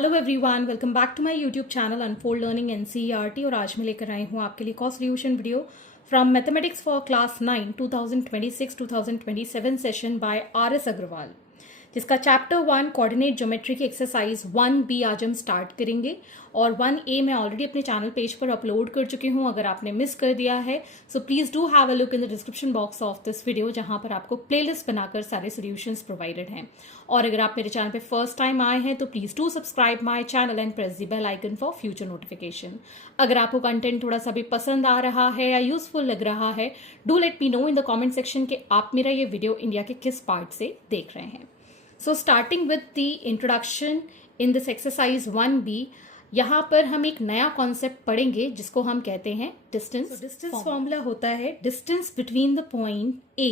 Hello everyone, welcome back to my YouTube channel unfold learning NCERT. और आज मैं लेकर आई हूँ आपके लिए cost solution video from mathematics for class 9 2026-2027 session by R S Agarwal, जिसका चैप्टर 1 कोऑर्डिनेट ज्योमेट्री की एक्सरसाइज 1B आज हम स्टार्ट करेंगे। और 1A मैं ऑलरेडी अपने चैनल पेज पर अपलोड कर चुकी हूँ। अगर आपने मिस कर दिया है so please do have a look in the description box of this video, जहाँ पर आपको प्लेलिस्ट बनाकर सारे सॉल्यूशंस प्रोवाइडेड हैं। और अगर आप मेरे चैनल पे फर्स्ट टाइम आए हैं तो please do subscribe my channel and press the bell icon for future notification. अगर आपको कंटेंट थोड़ा सा भी पसंद आ रहा है या यूजफुल लग रहा है, do let me know in the comment section कि आप मेरा ये वीडियो इंडिया के किस पार्ट से देख रहे हैं। So starting with the introduction in this exercise 1B, यहाँ पर हम एक नया कॉन्सेप्ट पढ़ेंगे जिसको हम कहते हैं डिस्टेंस। डिस्टेंस फॉर्मूला होता है distance between the point A,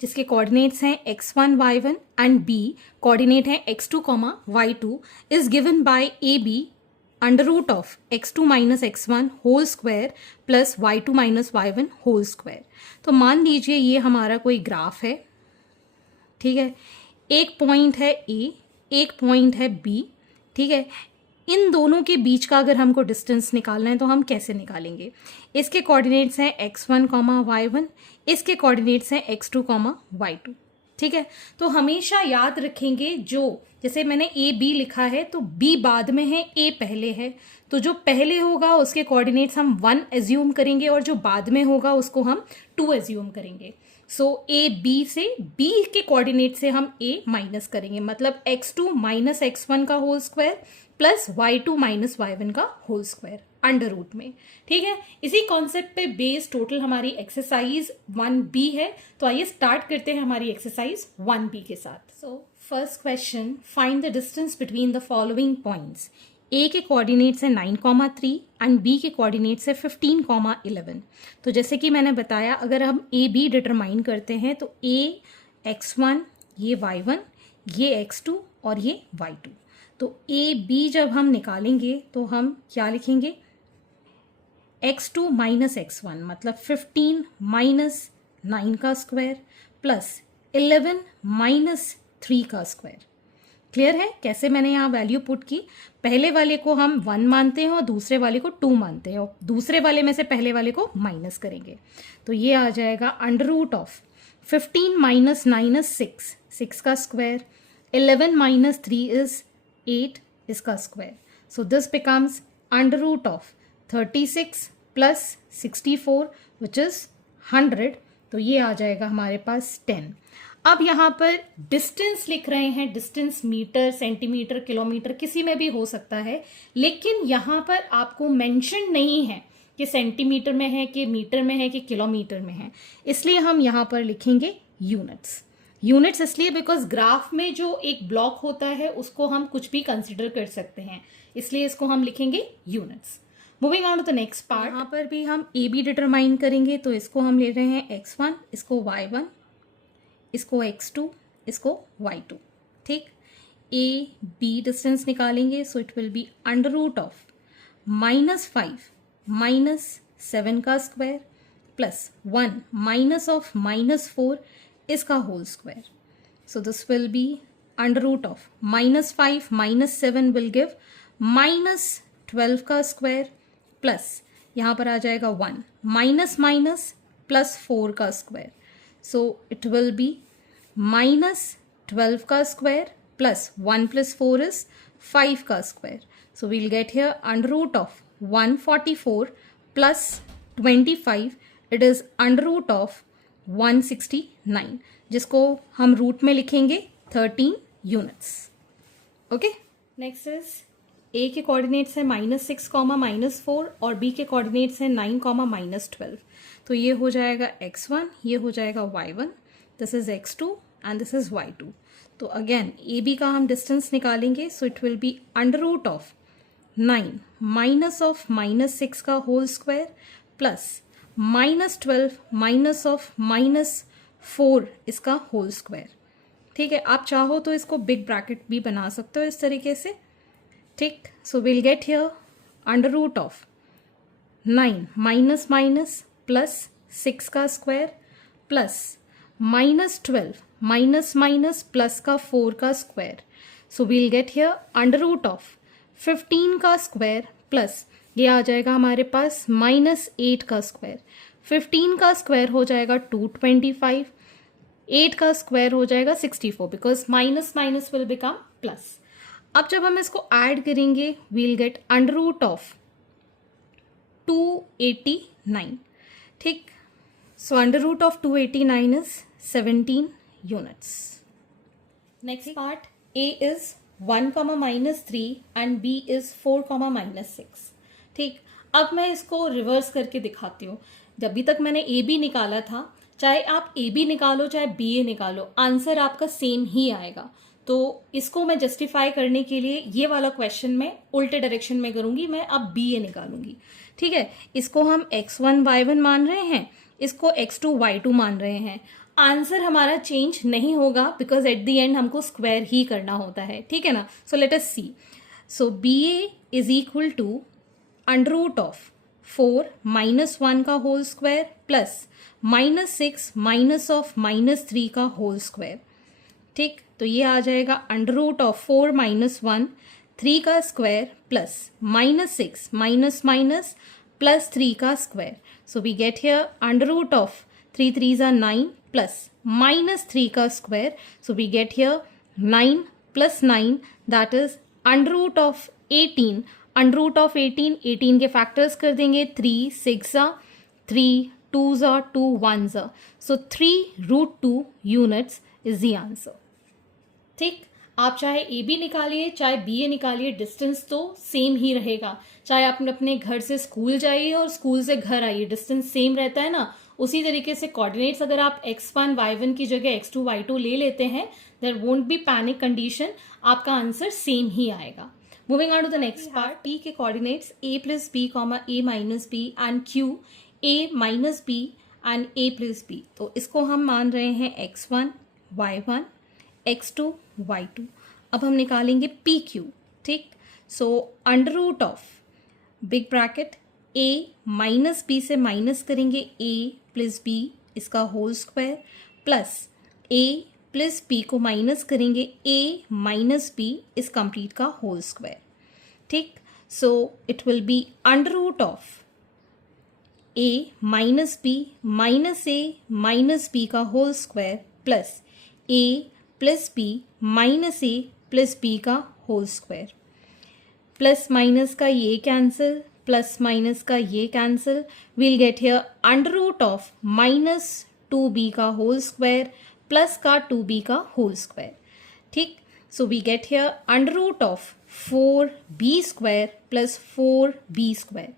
जिसके कोऑर्डिनेट्स हैं x1 y1 and B coordinate है x2 y2, is given by AB under root of x2 minus x1 whole square plus y2 minus y1 whole square. तो मान लीजिए ये हमारा कोई graph है, ठीक है। एक पॉइंट है A, एक पॉइंट है B, ठीक है। इन दोनों के बीच का अगर हमको डिस्टेंस निकालना है तो हम कैसे निकालेंगे? इसके कोऑर्डिनेट्स हैं x1 y1, इसके कोऑर्डिनेट्स हैं x2 y2, ठीक है। तो हमेशा याद रखेंगे, जो जैसे मैंने ए बी लिखा है तो B बाद में है, A पहले है, तो जो पहले होगा उसके कोऑर्डिनेट्स हम 1 एज्यूम करेंगे और जो बाद में होगा उसको हम 2 एज्यूम करेंगे। सो ए बी से B के कोऑर्डिनेट से हम A माइनस करेंगे, मतलब x2 माइनस x1 का whole square plus y2 minus y1 का होल स्क्वायर अंडर रूट में, ठीक है। इसी कॉन्सेप्ट पे बेस टोटल हमारी एक्सरसाइज 1B है। तो आइए स्टार्ट करते हैं हमारी एक्सरसाइज 1B के साथ। So first question, find the distance between the following points. A के कोऑर्डिनेट्स है 9,3 एंड B के कोऑर्डिनेट्स है 15,11। तो जैसे कि मैंने बताया, अगर हम A B डिटरमाइन करते हैं तो A x1, ये y1, ये x2 और ये y2। तो A B जब हम निकालेंगे तो हम क्या लिखेंगे? x2 माइनस x1 मतलब 15 माइनस 9 का स्क्वायर प्लस 11 माइनस 3 का स्क्वायर। क्लियर है कैसे मैंने यहाँ वैल्यू पुट की? पहले वाले को हम 1 मानते हैं और दूसरे वाले को 2 मानते हैं, और दूसरे वाले में से पहले वाले को माइनस करेंगे। तो ये आ जाएगा under root of 15 minus 9 is 6 का स्क्वायर, 11 माइनस 3 इज 8 इसका square. So this becomes under root of 36 plus 64 which is 100। तो ये आ जाएगा हमारे पास 10। अब यहाँ पर डिस्टेंस लिख रहे हैं, डिस्टेंस मीटर, सेंटीमीटर, किलोमीटर किसी में भी हो सकता है, लेकिन यहाँ पर आपको मेंशन नहीं है कि सेंटीमीटर में है कि मीटर में है कि किलोमीटर में है, इसलिए हम यहाँ पर लिखेंगे यूनिट्स। यूनिट्स इसलिए बिकॉज ग्राफ में जो एक ब्लॉक होता है उसको हम कुछ भी कंसिडर कर सकते हैं, इसलिए इसको हम लिखेंगे units. Moving on to the next part, यहाँ पर भी हम ए बी डिटरमाइन करेंगे। तो इसको हम ले रहे हैं x1, इसको y1, इसको x2, इसको y2, ठीक। ए बी डिस्टेंस निकालेंगे, so it will be under root of -5 minus 7 का स्क्वायर प्लस 1 माइनस ऑफ -4 इसका whole square. So this will be under root of -5 minus 7 will give -12 का स्क्वायर प्लस यहाँ पर आ जाएगा 1 माइनस माइनस प्लस 4 का square. So it will B -12 का square plus 1 plus 4 is 5 का square. So we'll get here under root of 144 plus 25, it is under root of 169, जिसको हम root में लिखेंगे 13 units. Okay, next is A के coordinates है -6, -4 और बी के कोऑर्डिनेट्स है 9, -12। तो ये हो जाएगा x1, ये हो जाएगा y1, this is x2 and this is y2। तो अगेन ए बी का हम डिस्टेंस निकालेंगे, so it will be under root of 9 minus of -6 का whole square plus -12 minus of -4 इसका होल स्क्वायर, ठीक है। आप चाहो तो इसको बिग ब्रैकेट भी बना सकते हो इस तरीके से, ठीक। So will get here under root of 9 minus minus plus 6 का square plus -12 minus minus plus का 4 का square. So we'll get here under root of 15 का स्क्वायर प्लस ये आ जाएगा हमारे पास -8 का स्क्वायर। 15 का स्क्वायर हो जाएगा 225, 8 का स्क्वायर हो जाएगा 64 because minus minus will become plus. अब जब हम इसको ऐड करेंगे we'll get under root of 289। ठीक, so under root of 289 is 17 units. Next part, a is 1, -3 and b is 4, -6। ठीक, अब मैं इसको रिवर्स करके दिखाती हूँ। जब भी तक मैंने ए बी निकाला था, चाहे आप ए बी निकालो चाहे बी ए निकालो, आंसर आपका सेम ही आएगा। तो इसको मैं जस्टिफाई करने के लिए ये वाला क्वेश्चन मैं उल्टे डायरेक्शन में करूंगी, मैं अब बी ए निकालूंगी। ठीक है, इसको हम x1 y1 मान रहे हैं, इसको x2 y2 मान रहे हैं। आंसर हमारा चेंज नहीं होगा बिकॉज एट द एंड हमको स्क्वायर ही करना होता है। ठीक है ना, so let us see. So B A is equal to under root of 4 -1 का whole square plus -6 minus of -3 का होल स्क्वायर। ठीक, तो ये आ जाएगा अंडर रूट ऑफ 4 -1 3 का square plus -6 minus minus plus 3 का square. So we get here under root of 3 3s are 9 plus -3 का square. So we get here 9 + 9 that is under root of 18। Under root of 18 के factors कर देंगे, 3 6 3 2s 2 1s। So 3√2 units is the answer. ठीक, आप चाहे A B निकालिए चाहे B ए निकालिए, डिस्टेंस तो सेम ही रहेगा। चाहे आप अपने घर से स्कूल जाइए और स्कूल से घर आइए, डिस्टेंस सेम रहता है ना। उसी तरीके से कोऑर्डिनेट्स अगर आप x1 y1 की जगह x2 y2 ले लेते हैं, there won't be panic condition, आपका आंसर सेम ही आएगा। Moving on to the next part, p के coordinates a + b, a - b and q a - b and a + b। तो इसको हम मान रहे हैं x1 y1 x2 y2। अब हम निकालेंगे पी क्यू। ठीक, so under root of big bracket a minus B से माइनस करेंगे a + b इसका whole square plus a + b को माइनस करेंगे a - b इस कंप्लीट का होल स्क्वायर। ठीक, so it will be under root of a - b minus a - b का whole square plus a + b minus a + b का whole square. Plus minus का ये cancel, plus minus का ये cancel, we'll get here under root of -2b का whole square plus का 2b का whole square. ठीक, so we get here under root of 4b² plus 4b²।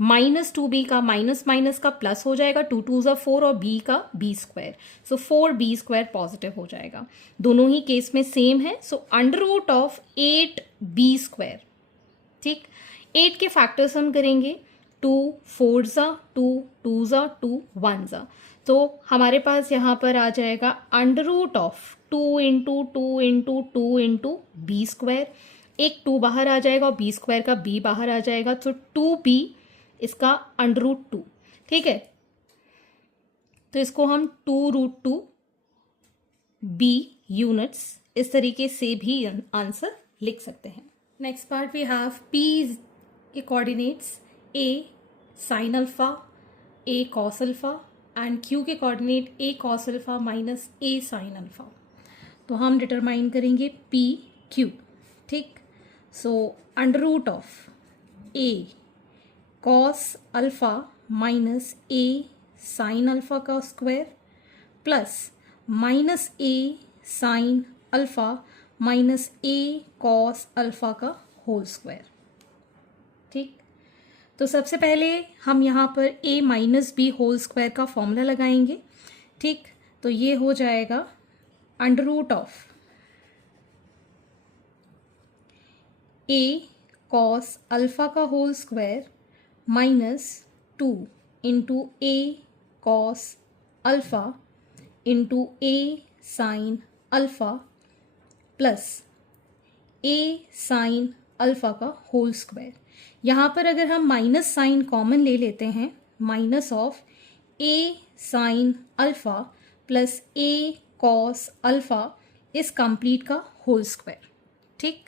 -2b का minus minus का प्लस हो जाएगा, 2 2s 4 और b का b²। सो 4b² पॉजिटिव हो जाएगा। दोनों ही केस में सेम है। So under root of 8b²। ठीक, 8 के फैक्टर्स हम करेंगे, 2 4s 2 2s 2 1s। तो हमारे पास यहाँ पर आ जाएगा अंडर रूट ऑफ 2 × 2 × 2 × b²। एक 2 बाहर आ जाएगा और b² का b बाहर आ जाएगा, तो 2b इसका अंडर रूट 2। ठीक है, तो इसको हम 2√2 b यूनिट्स इस तरीके से भी आंसर लिख सकते हैं। Next part we have p के coordinates a sin alpha, a cos alpha and q के coordinate a cos alpha minus a sin alpha. तो हम डिटरमाइन करेंगे p q। ठीक, so under root of a cos alpha minus a sin alpha का square plus minus a sin alpha minus a cos alpha का whole square. ठीक, तो सबसे पहले हम यहाँ पर a - b होल स्क्वायर का फॉर्मूला लगाएंगे। ठीक, तो ये हो जाएगा under root of a cos alpha का whole square minus 2 × a cos alpha × a sin alpha plus a sin alpha का होल स्क्वायर। यहाँ पर अगर हम माइनस साइन कॉमन ले लेते हैं, minus of a sin alpha plus a cos alpha इस कंप्लीट का होल स्क्वायर। ठीक,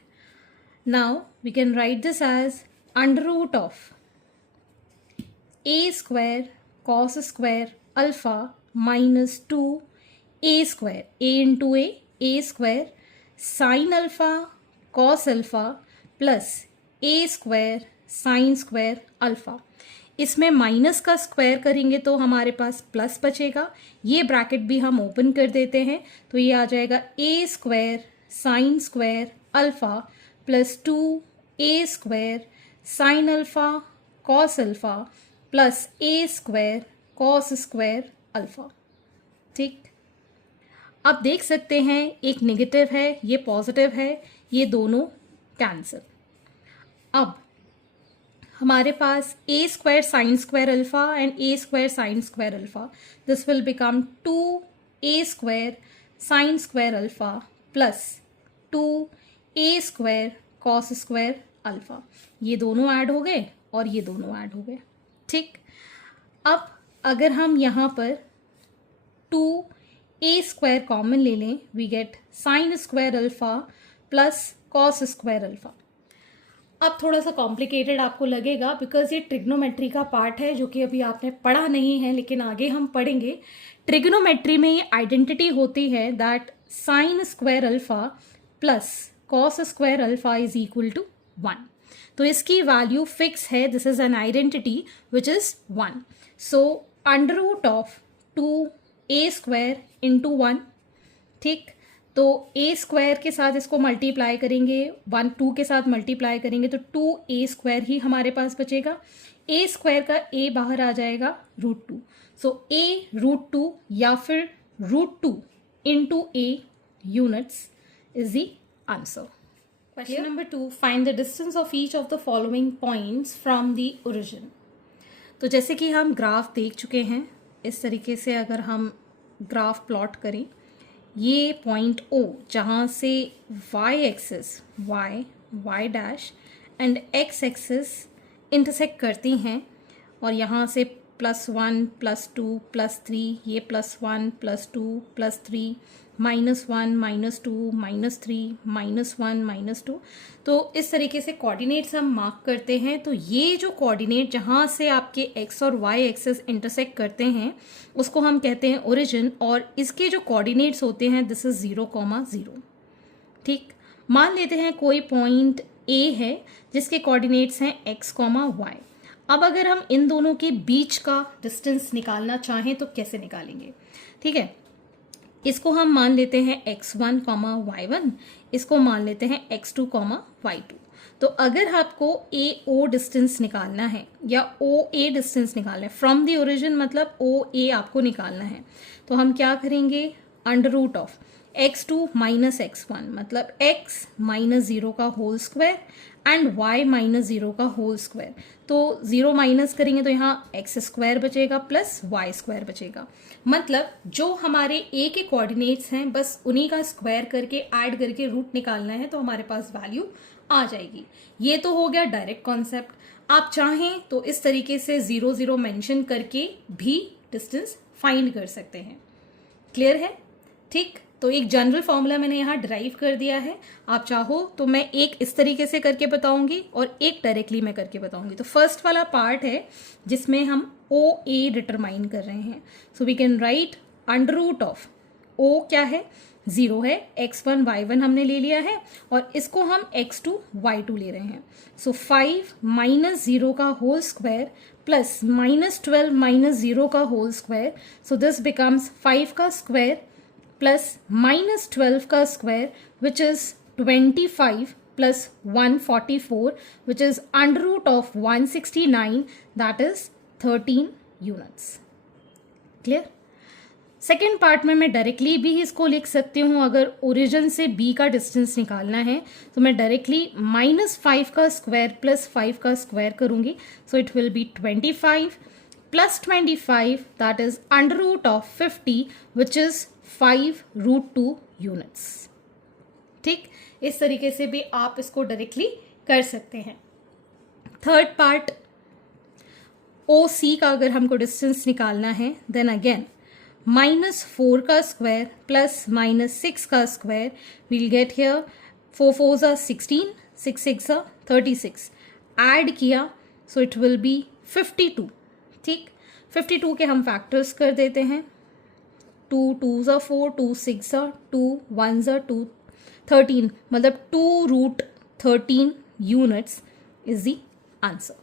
Now we can write this as under root of a square cos square alpha minus 2a square, a into a square sin alpha cos alpha plus a square sin square alpha. इसमें minus का square करेंगे तो हमारे पास plus बचेगा, ये bracket भी हम open कर देते हैं तो ये आ जाएगा a square sine square alpha plus 2a square sine alpha cos alpha plus a square cos square alpha. ठीक, आप देख सकते हैं एक नेगेटिव है, ये पॉजिटिव है, ये दोनों कैंसिल. अब हमारे पास a square sine square alpha and a square sine square alpha, this will become 2a square sine square alpha plus 2a square cos square alpha. ये दोनों ऐड हो गए और ये दोनों ऐड हो गए. ठीक, अब अगर हम यहाँ पर 2a स्क्वायर कॉमन ले लें, we get sine square alpha plus cos square alpha. अब थोड़ा सा कॉम्प्लिकेटेड आपको लगेगा बिकॉज ये ट्रिग्नोमेट्री का पार्ट है जो कि अभी आपने पढ़ा नहीं है, लेकिन आगे हम पढ़ेंगे. ट्रिग्नोमेट्री में ये आइडेंटिटी होती है that sine square alpha plus cos square alpha is equal to 1. तो इसकी वैल्यू फिक्स है, this is an identity which is 1. So under root of 2a square into 1. ठीक, तो a स्क्वायर के साथ इसको मल्टीप्लाई करेंगे, 2 के साथ मल्टीप्लाई करेंगे तो 2a स्क्वायर ही हमारे पास बचेगा. a स्क्वायर का a बाहर आ जाएगा √2. सो a √2 या फिर √2 into a units is the answer. Question number 2, find the distance of each of the following points from the origin. तो जैसे कि हम ग्राफ देख चुके हैं, इस तरीके से अगर हम ग्राफ प्लॉट करें, ये पॉइंट O जहाँ से y axis y dash and x axis intersect करती हैं और यहाँ से +1 +2 +3, ये +1 +2 +3 -1 -2 -3 -1 -2, तो इस तरीके से कोऑर्डिनेट्स हम मार्क करते हैं. तो ये जो कोऑर्डिनेट जहाँ से आपके x और y एक्सिस इंटरसेक्ट करते हैं उसको हम कहते हैं ओरिजिन, और इसके जो कोऑर्डिनेट्स होते हैं दिस इज 0,0. ठीक, मान लेते हैं कोई पॉइंट A है जिसके कोऑर्डिनेट्स हैं x, y. अब अगर हम इन दोनों के बीच का डिस्टेंस निकालना चाहें तो कैसे निकालेंगे? ठीक है, इसको हम मान लेते हैं x1, y1, इसको मान लेते हैं x2, y2. तो अगर आपको AO डिस्टेंस निकालना है या OA डिस्टेंस निकालना है फ्रॉम द ओरिजिन, मतलब OA आपको निकालना है, तो हम क्या करेंगे? Under root of x2 minus x1 मतलब x माइनस 0 का whole square and y minus 0 का होल स्क्वायर. तो 0 माइनस करेंगे तो यहाँ x स्क्वायर बचेगा प्लस y स्क्वायर बचेगा. मतलब जो हमारे a के कोऑर्डिनेट्स हैं बस उन्हीं का स्क्वायर करके ऐड करके रूट निकालना है तो हमारे पास वैल्यू आ जाएगी. ये तो हो गया डायरेक्ट कॉन्सेप्ट. आप चाहें तो इस तरीके से 0 0 मेंशन करके भी डिस्टेंस फाइंड कर सकते हैं. क्लियर है? ठीक, तो एक जनरल फॉर्मूला मैंने यहाँ ड्राइव कर दिया है. आप चाहो तो मैं एक इस तरीके से करके बताऊंगी और एक डायरेक्टली मैं करके बताऊंगी. तो फर्स्ट वाला पार्ट है जिसमें हम OA डिटरमाइन कर रहे हैं. So we can write under root of O क्या है? 0 है, x1 y1 हमने ले लिया है और इसको हम x2 y2 ले रहे हैं. सो 5 माइनस 0 का होल स्क्वायर प्लस -12 माइनस 0 का whole square. So this becomes 5 का स्क्वायर प्लस -12 का square which is 25 plus 144 which is under root of 169, that is 13 units. Clear? Second part में मैं डायरेक्टली भी इसको लिख सकती हूँ. अगर ओरिजिन से B का डिस्टेंस निकालना है तो मैं डायरेक्टली -5 का स्क्वायर प्लस 5 का स्क्वायर करूँगी. So it will be 25 plus 25, that is under root of 50 which is 5√2 units. ठीक, इस तरीके से भी आप इसको डायरेक्टली कर सकते हैं. थर्ड पार्ट OC का अगर हमको डिस्टेंस निकालना है देन अगेन -4 का स्क्वायर प्लस -6 का square, we'll get here 4 4s are 16, 6 6 36, add किया सो इट विल बी 52। ठीक, 52 के हम फैक्टर्स कर देते हैं, 2 2s are 4, 2 6 are 2, 1s are 2, 13, मतलब 2√13 units is the answer.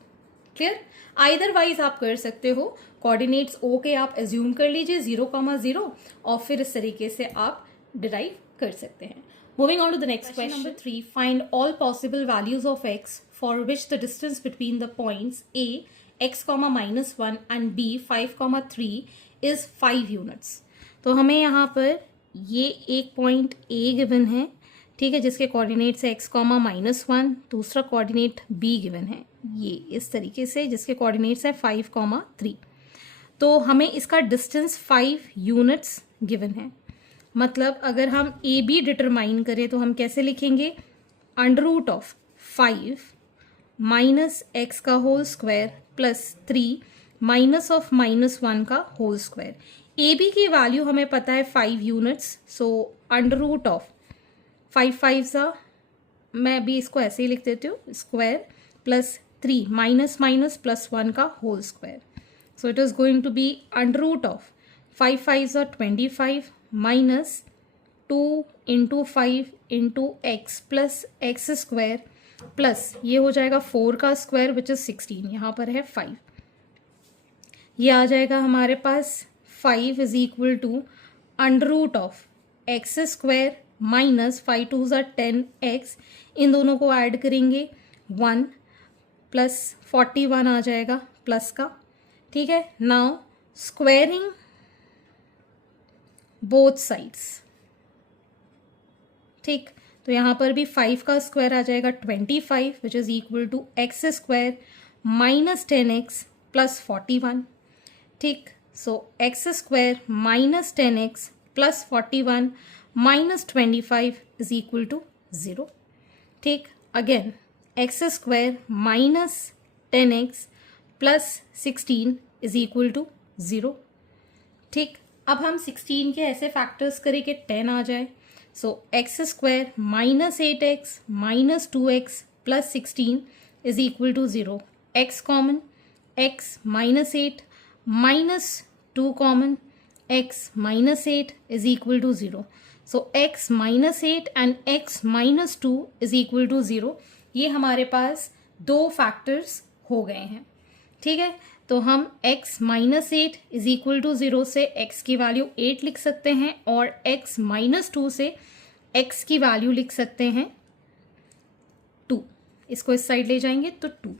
Clear? Otherwise आप कर सकते हो, कोऑर्डिनेट्स ओ के आप एज्यूम कर लीजिए 0,0 और फिर इस तरीके से आप डिराइव कर सकते हैं। Moving on to the next question number 3, find all possible values of x for which the distance between the points a x, -1 and b 5,3 is 5 units. तो हमें यहाँ पर ये एक पॉइंट a गिवन है, ठीक है, जिसके कोऑर्डिनेट्स है x, -1, दूसरा कोऑर्डिनेट b गिवन है ये इस तरीके से, जिसके कोऑर्डिनेट्स है 5,3। तो हमें इसका डिस्टेंस 5 यूनिट्स गिवन है। मतलब अगर हम ए बी डिटरमाइन करें तो हम कैसे लिखेंगे, √5 माइनस एक्स का whole square plus 3 minus of -1 का होल स्क्वायर। ए बी की वैल्यू हमें पता है 5 यूनिट्स, सो √5 5 मैं भी इसको ऐसे ही लिख देती हूँ, स्क्वायर प्लस 3 माइनस +1 का whole square. So it is going to be √5 5 25 minus 2 × 5 × x plus x square plus ये हो जाएगा 4 का स्क्वायर विच इज 16, यहाँ पर है 5। ये आ जाएगा हमारे पास 5 is equal to √x² minus 5 2s are 10x, इन दोनों को ऐड करेंगे 1 प्लस 41 आ जाएगा प्लस का। ठीक है, नाउ स्क्वायरिंग बोथ साइड्स। ठीक, तो यहाँ पर भी 5 का स्क्वायर आ जाएगा 25 which is equal to x² minus 10x plus 41। ठीक, so x² minus 10x plus 41 minus 25 is equal to 0। ठीक, again x² minus 10x plus 16 is equal to 0। ठीक, अब हम 16 के ऐसे फैक्टर्स करें कि 10 आ जाए। So x² minus 8x minus 2x plus 16 is equal to 0। x common, x minus 8 minus 2 common, x minus 8 is equal to 0। So x minus 8 and x minus 2 is equal to 0। ये हमारे पास दो factors हो गए हैं। ठीक है, तो हम x minus 8 is equal to 0 से x की वैल्यू 8 लिख सकते हैं और x माइनस 2 से x की वैल्यू लिख सकते हैं 2। इसको इस साइड ले जाएंगे तो 2।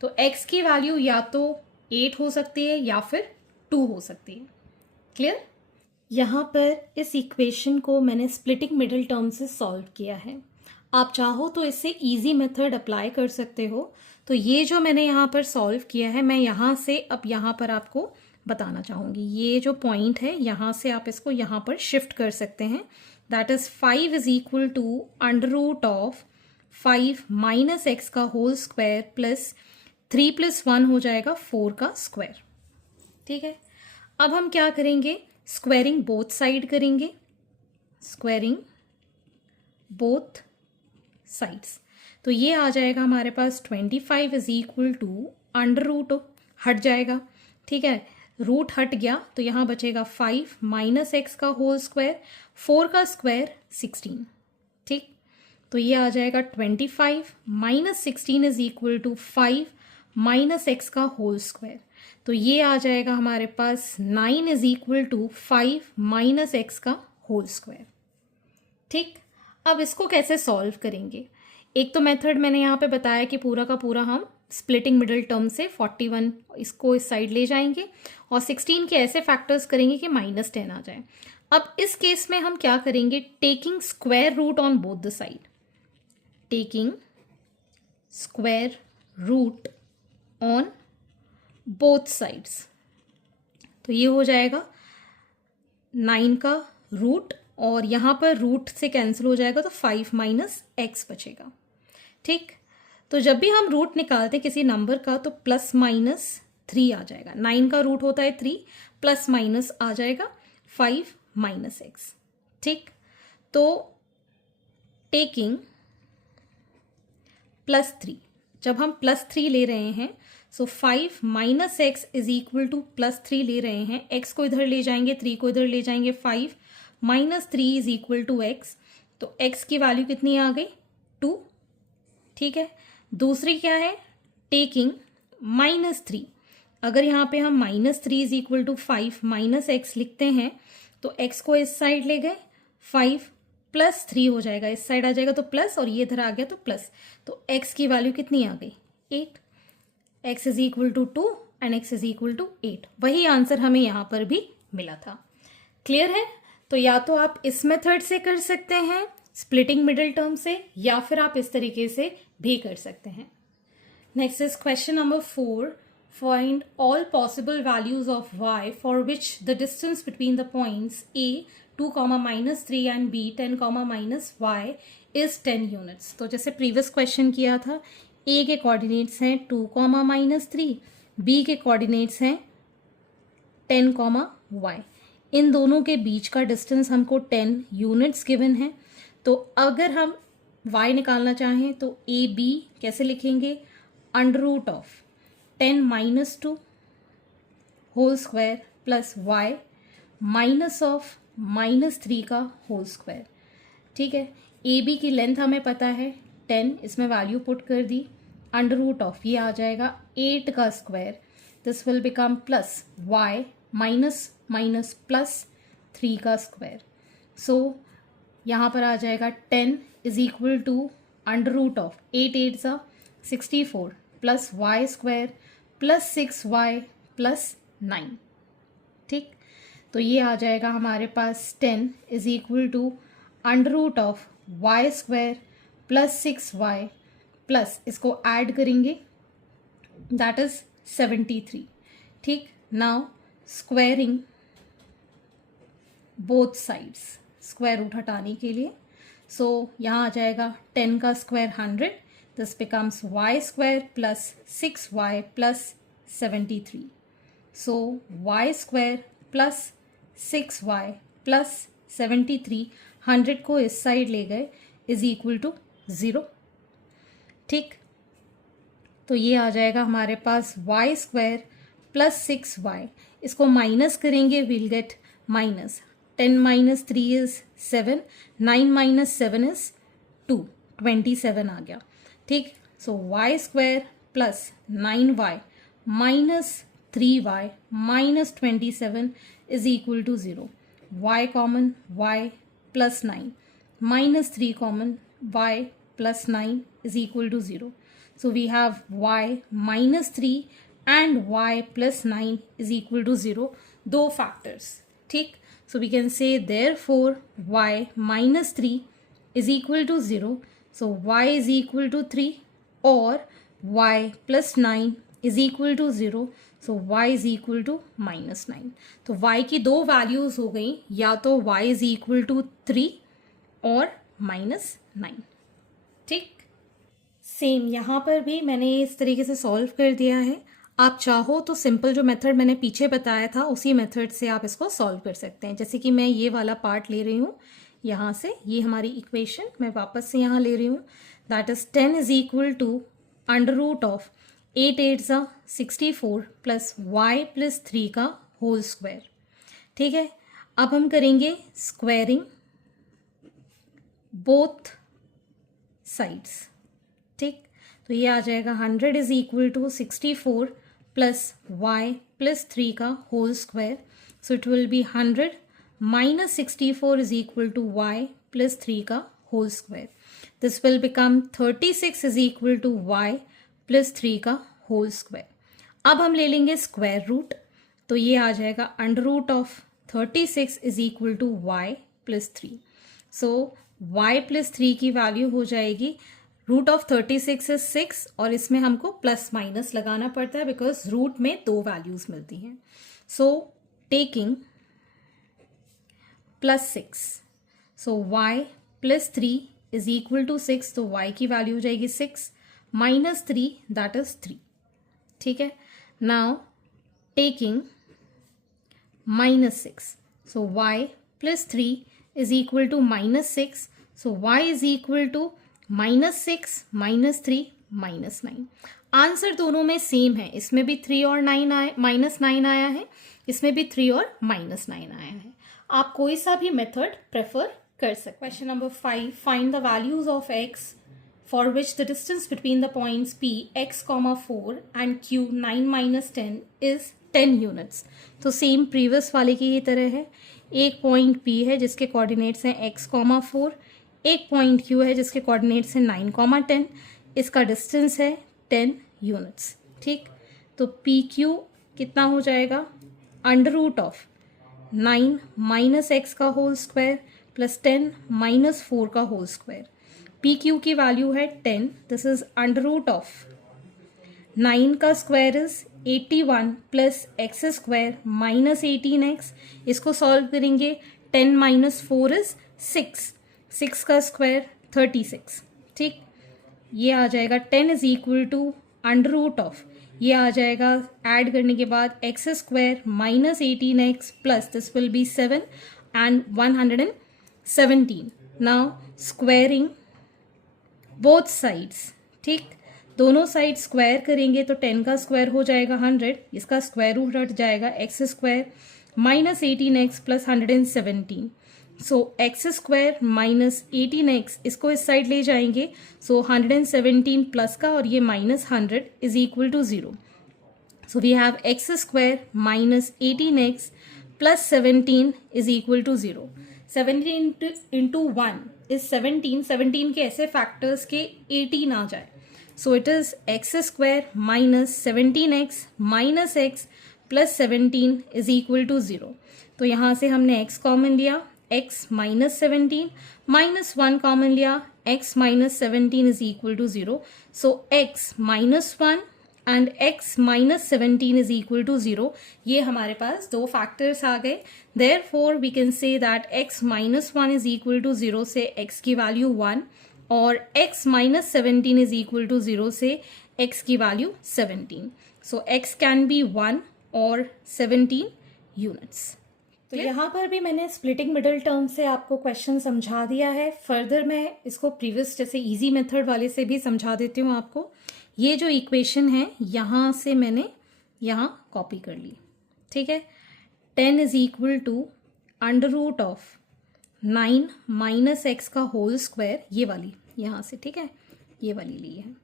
तो x की वैल्यू या तो 8 हो सकती है या फिर 2 हो सकती है। क्लियर? यहाँ पर इस इक्वेशन को मैंने स्प्लिटिंग मिडिल टर्म से सॉल्व किया है। आप चाहो तो इससे इजी मेथड अप्लाई कर सकते हो। तो ये जो मैंने यहाँ पर सॉल्व किया है, मैं यहाँ से अब यहाँ पर आपको बताना चाहूँगी। ये जो पॉइंट है यहाँ से आप इसको यहाँ पर शिफ्ट कर सकते हैं। That is 5 is equal to √5 minus x का होल स्क्वायर प्लस 3 + 1 हो जाएगा 4 का स्क्वायर। ठीक है, अब हम क्या करेंगे, स्क्वायरिंग बोथ साइड करेंगे, स्क्वायरिंग बोथ साइड्स। तो ये आ जाएगा हमारे पास 25 इज इक्वल टू √ हट जाएगा। ठीक है, रूट हट गया तो यहाँ बचेगा 5 माइनस एक्स का होल स्क्वायर, 4 का स्क्वायर 16। ठीक, तो ये आ जाएगा 25 minus 16 is equal to 5 minus x का होल स्क्वायर। तो ये आ जाएगा हमारे पास 9 is equal to 5 minus x का होल स्क्वायर। ठीक, अब इसको कैसे सॉल्व करेंगे। एक तो मेथड मैंने यहाँ पे बताया कि पूरा का पूरा हम स्प्लिटिंग मिडिल टर्म से 41 इसको इस साइड ले जाएंगे और 16 के ऐसे फैक्टर्स करेंगे कि -10 आ जाए। अब इस केस में हम क्या करेंगे, taking square root on both the side, taking square root on both sides. तो ये हो जाएगा 9 का रूट और यहाँ पर रूट से कैंसिल हो जाएगा तो 5 माइनस एक्स बचेगा। ठीक, तो जब भी हम रूट निकालते हैं किसी नंबर का तो +-3 आ जाएगा। 9 का रूट होता है 3, प्लस माइनस आ जाएगा 5 माइनस एक्स। ठीक, तो टेकिंग +3। जब हम +3 ले रहे हैं, so 5 minus x is equal to +3 ले रहे हैं। एक्स को इधर ले जाएंगे, 3 को इधर ले जाएंगे, 5 minus 3 is equal to x. तो एक्स की वैल्यू कितनी आ गई? 2। ठीक है। दूसरी क्या है? टेकिंग -3। अगर यहाँ पे हम -3 is equal to 5 minus x लिखते हैं तो एक्स को इस साइड ले गए, 5 प्लस 3 हो जाएगा, इस साइड आ जाएगा तो प्लस, और ये इधर आ गया तो प्लस। तो एक्स की वैल्यू कितनी आ गई? 8। X is equal to 2 and x is equal to 8। वही आंसर हमें यहाँ पर भी मिला था। क्लियर है? तो या तो आप इस मेथड से कर सकते हैं, स्प्लिटिंग मिडिल टर्म से, या फिर आप इस तरीके से भी कर सकते हैं। Next is question number 4. Find all possible values of y for which the distance between the points a 2, -3 and b 10, -y is 10 units. तो जैसे प्रीवियस क्वेश्चन किया था, a के कोऑर्डिनेट्स हैं 2, -3, b के कोऑर्डिनेट्स हैं 10, y। इन दोनों के बीच का डिस्टेंस हमको 10 यूनिट्स गिवन है। तो अगर हम y निकालना चाहें तो ए बी कैसे लिखेंगे? √10 -2 whole square plus y minus of -3 का होल स्क्वायर। ठीक है। ए बी की लेंथ हमें पता है 10, इसमें वैल्यू पुट कर दी, √10 ये आ जाएगा 8 का square. This will become plus y minus plus 3 का स्क्वायर। सो यहाँ पर आ जाएगा 10 इज इक्वल टू √10 8 8 सा 64 plus y square plus 6y plus 9। ठीक। तो ये आ जाएगा हमारे पास 10 is equal to √10 y square plus 6y plus, इसको ऐड करेंगे, दैट इज 73। ठीक। Now squaring both sides, square root हटाने के लिए, सो यहाँ आ जाएगा 10 का square 100, this becomes y square plus 6y plus 73। So y square plus 6y plus 73, 100 को इस साइड ले गए, इज इक्वल टू 0। ठीक। तो ये आ जाएगा हमारे पास y स्क्वायर प्लस 6y, इसको माइनस करेंगे, will get minus 10 - 3 is 7, 9 - 7 is 2, 27 आ गया। ठीक। So y square plus 9y minus 3y minus 27 is equal to 0। y common, y plus 9 minus 3 common, y plus 9 is equal to 0। So we have y minus 3 and y plus 9 is equal to 0, दो factors. ठीक। So we can say therefore y minus 3 is equal to 0. So y is equal to 3 or y plus 9 is equal to 0. So y is equal to -9. तो y की दो values हो गई, या तो y is equal to 3 और -9। ठीक। Same यहाँ पर भी मैंने इस तरीके से सॉल्व कर दिया है। आप चाहो तो सिंपल जो मेथड मैंने पीछे बताया था उसी मेथड से आप इसको सॉल्व कर सकते हैं। जैसे कि मैं ये वाला पार्ट ले रही हूँ यहाँ से, ये हमारी इक्वेशन मैं वापस से यहाँ ले रही हूँ, that is 10 is equal to √10 8 8 64 plus y plus 3 का होल स्क्वायर। ठीक है। अब हम करेंगे स्क्वायरिंग बोथ साइड्स। ठीक। तो ये आ जाएगा 100 is equal to 64 plus y plus 3 का whole square. So it will be 100 minus 64 is equal to y plus 3 का whole square. This will become 36 is equal to y plus 3 का whole square. अब हम ले लेंगे स्क्वायर रूट, तो ये आ जाएगा √of 36 is equal to y plus 3। So y plus 3 की वैल्यू हो जाएगी √36 इज 6, और इसमें हमको प्लस माइनस लगाना पड़ता है बिकॉज रूट में दो वैल्यूज मिलती हैं। So taking +6, so y plus 3 is equal to 6, तो y की वैल्यू हो जाएगी 6 माइनस 3, दैट इज 3। ठीक है। Now taking -6, so y plus 3 is equal to -6, so y is equal to -6 -3 -9। Answer दोनों में सेम है, इसमें भी 3 और 9 आया, -9 आया है, इसमें भी 3 और -9 आया है। आप कोई सा भी मेथड प्रेफर कर सकते। Question number 5, find the values of x for which the distance between the points P, x, 4 and Q 9 minus 10 is 10 units। तो सेम प्रीवियस वाले की ही तरह है। एक पॉइंट P है जिसके कोऑर्डिनेट्स हैं x, 4, एक पॉइंट Q है जिसके कोऑर्डिनेट्स हैं 9, 10। इसका डिस्टेंस है 10 यूनिट्स। ठीक, तो PQ कितना हो जाएगा? Under root of 9 minus x का होल स्क्वायर प्लस 10 माइनस 4 का होल स्क्वायर। पी क्यू की वैल्यू है 10, this is under root of 9 का square is 81 plus x square minus 18x। इसको सॉल्व करेंगे, 10 माइनस 4 इज 6, 6 का स्क्वायर 36। ठीक, ये आ जाएगा 10 is equal to under root of, ये आ जाएगा ऐड करने के बाद x square minus 18x plus this will be 7 and 117। Now squaring both sides. ठीक, दोनों साइड स्क्वायर करेंगे तो 10 का स्क्वायर हो जाएगा 100, इसका स्क्वायर रूट हट जाएगा x square minus 18x plus 117। सो एक्स स्क्वायर माइनस 18x, इसको इस साइड ले जाएंगे, सो 117 प्लस का और ये minus 100 is equal to 0। So we have x square minus 18x plus 17 is equal to 0। 17 into 1 is 17, 17 के ऐसे फैक्टर्स के 18 आ जाए, so it is x square minus 17x minus x plus 17 is equal to 0। तो यहाँ से हमने x common लिया, x माइनस 17 माइनस 1 कॉमन लिया, x minus 17 is equal to 0। So x minus 1 and x minus 17 is equal to 0। ये हमारे पास दो फैक्टर्स आ गए। Therefore we can say that x minus 1 is equal to 0 से x की वैल्यू 1 और x minus 17 is equal to 0 से x की value 17। So x can be 1 और 17 यूनिट्स। तो यहाँ पर भी मैंने स्प्लिटिंग मिडल टर्म से आपको क्वेश्चन समझा दिया है। फर्दर मैं इसको प्रीवियस जैसे इजी मेथड वाले से भी समझा देती हूँ आपको। ये जो इक्वेशन है यहाँ से मैंने यहाँ कॉपी कर ली। ठीक है, 10 is equal to under root of 9 minus x का होल स्क्वायर, ये वाली यहाँ से, ठीक है, ये वाली ली है।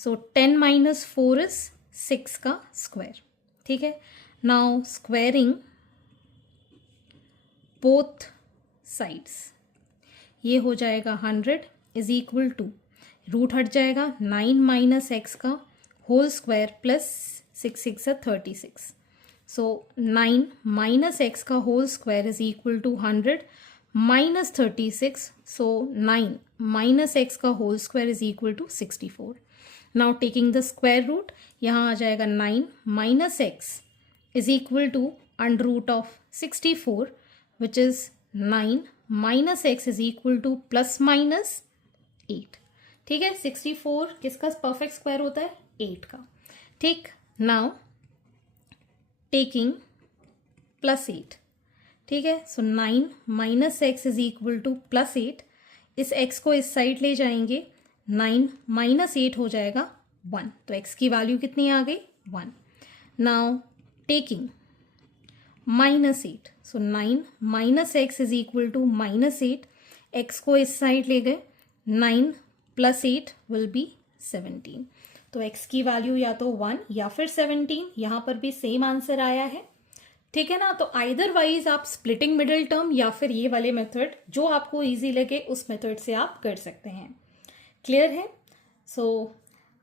सो 10 माइनस 4 इज 6 का स्क्वायर। ठीक है, नाउ स्क्वायरिंग बोथ साइड्स, ये हो जाएगा 100 इज इक्वल टू, रूट हट जाएगा 9 माइनस एक्स का whole square plus 6 6 36। So 9 minus x का whole square is equal to 100 minus 36। So 9 minus x का whole square is equal to 64। Now taking the square root, यहाँ आ जाएगा 9 minus x is equal to under root of 64 which is 9 minus x is equal to plus minus 8। ठीक है, 64 किसका perfect square होता है? 8 का। ठीक, नाउ टेकिंग प्लस 8। ठीक है, सो 9 minus x is equal two plus 8, इस x को इस साइड ले जाएंगे, 9 माइनस 8 हो जाएगा 1, तो x की वैल्यू कितनी आ गई? 1। Now taking minus 8, so 9 minus x is equal to minus 8, x को इस साइड ले गए, 9 प्लस 8 विल बी 17। तो x की वैल्यू या तो 1 या फिर 17, यहाँ पर भी सेम आंसर आया है। ठीक है ना, तो आइदर वाइज आप स्प्लिटिंग मिडिल टर्म या फिर ये वाले मेथड जो आपको इजी लगे उस मेथड से आप कर सकते हैं। क्लियर है? सो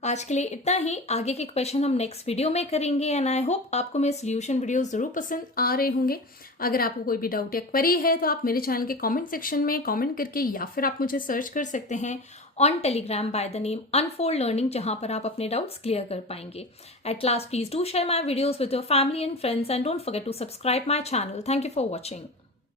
आज के लिए इतना ही, आगे के क्वेश्चन हम नेक्स्ट वीडियो में करेंगे एंड आई होप आपको मेरे सोल्यूशन वीडियो जरूर पसंद आ रहे होंगे। अगर आपको कोई भी डाउट या क्वेरी है तो आप मेरे चैनल के कमेंट सेक्शन में कमेंट करके या फिर आप मुझे सर्च कर सकते हैं on Telegram by the name unfold learning, जहां पर आप अपने डाउट्स क्लियर कर पाएंगे। At last please do share my videos with your family and friends and don't forget to subscribe my channel. Thank you for watching.